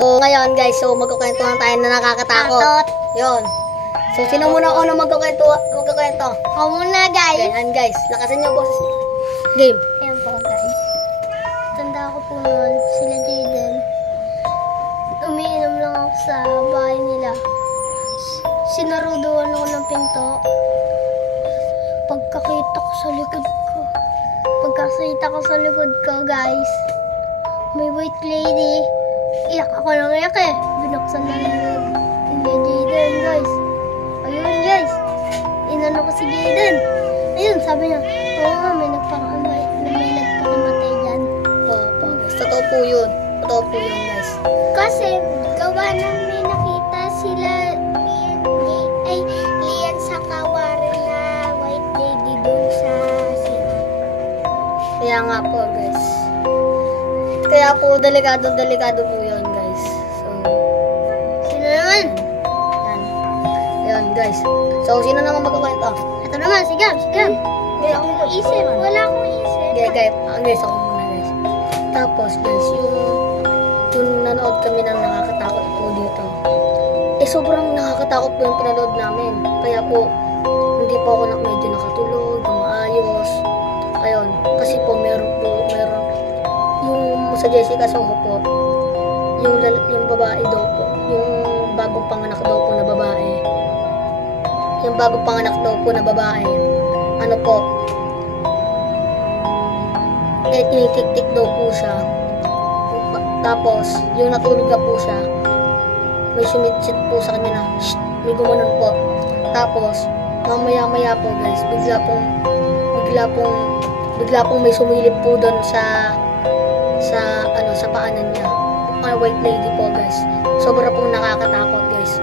So, ngayon guys, so magkukwentuhan tayo na nakakatakot. Yun. So, sino muna ako na magkukwento? Ako muna, guys. Ayan guys, lakasan niyo boses niyo. Game. Ayan po, guys. Tanda ko po noon, sila Jaden. Umiinom lang ako sa bahay nila. Sinaruduan ako ng pinto. Pagkakita ko sa likod ko, guys, may white lady. Iyak ako ng iyak eh. Binuksan na ni Jaden, guys. Ayun, guys. Inano ko si Jaden. Ayun, sabi niya, oo nga, may nagpakamatay dyan. Opo, guys. Totoo po yun, guys. Kasi, gawa nang may nakita sila Lian sa Warren na white lady dun sa sila. Kaya nga po, guys. Kaya po, delikado po yun, guys. So, Sino naman? yan, guys. So, sino naman magkukwento? Ito naman, si Gab. Wala akong isip. Guys, ako muna, guys. Tapos, guys, yung nanood kami ng nakakatakot po dito. Sobrang nakakatakot po yung pinanood namin. Kaya po, hindi po ako medyo nakatulog, maayos. Ayun, kasi po meron yung sa Jessica Soho po, yung babae daw po, yung bagong panganak daw po na babae. Yung bagong panganak daw po na babae, ano po, tinitik-tik daw po siya. Tapos, yung natulog na po siya, may sumitsit po sa kanya na, shh, may gumanon po. Tapos, mamaya-maya po guys, bigla pong may sumilip po doon sa paanan niya. White lady po guys. Sobra pong nakakatakot guys.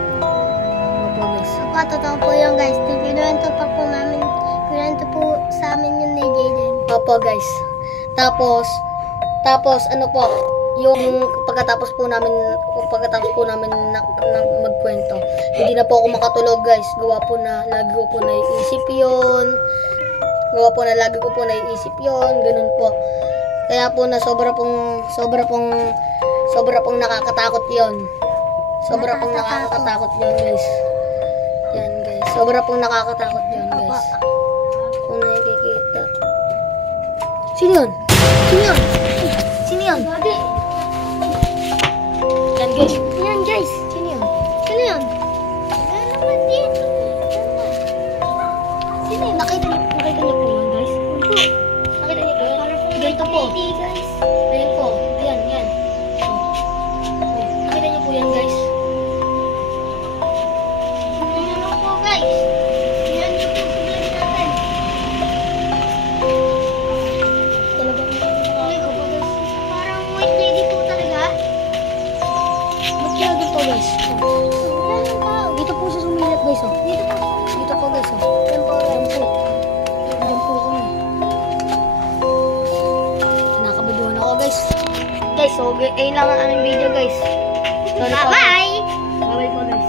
Opo guys. Totoo po yun, guys. Kinuwento po sa amin yun ni Jaden. Opo guys. Tapos ano po, yung pagkatapos po namin magkwento, hindi na po ako makatulog guys. Gawa po na lagi ko po naiisip yun. Ganun po. Kaya po na sobra pong nakakatakot yun. Sobra pong nakakatakot yun guys. Yan guys. Sobra pong nakakatakot yun guys. Kung nakikita. Sino yun? Babi. Yan guys. Yan, guys. Sino yun? Wala naman dito. Sino yun? Nakita niyo po yun guys? Nakita niyo po yun? Ganito po. Guys. Ayan po. Ayan. Nakita niyo po yan guys? Ayan po, guys. Yan yung tutulan natin. Talagang Parang white lady po talaga. ba't kaya ganito guys? Wala nang tao. Dito po sa sumilip guys oh. Dito po guys oh. Yan po, guys. Diyan po kami. Kinakabaduhan ako guys. Guys, so ayun lang ang aming video guys. Bye-bye! Bye-bye po guys.